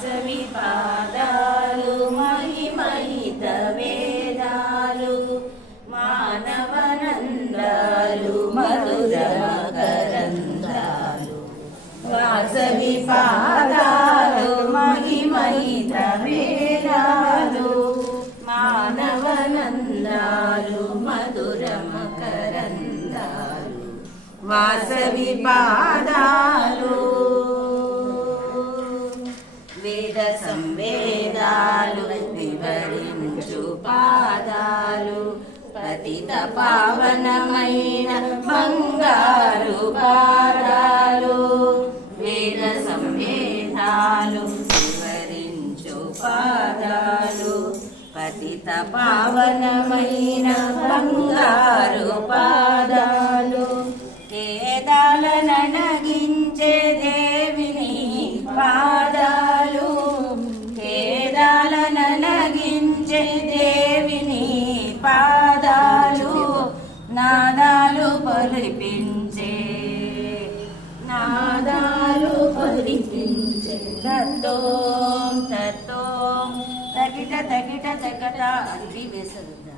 వాసవి పాదాలు మహిమహిత వేదాలు మానవనందాలు మధుర మకరందాలు వాసవి పాదాలు మహిమహిత వేదాలు మానవనందాలు మధుర మకరందాలు వాసవి పాదాలు వేద సంవేదాలు వివరించు పాదాలు పతిత పావనమైన బంగారు పాదాలు వేద సంవేదాలు వివరించు పాదాలు పతిత పావనమైన బంగారు పాదాలు కేదాలనగించే దేవిని పాదాలు కేదాలనగించే దేవిని పాదాలు నాదాలు పలిపించే నాదాలు పలిపించే తత్తోం తత్తోం తగిట తగిట తగట అది వేసరుద్దా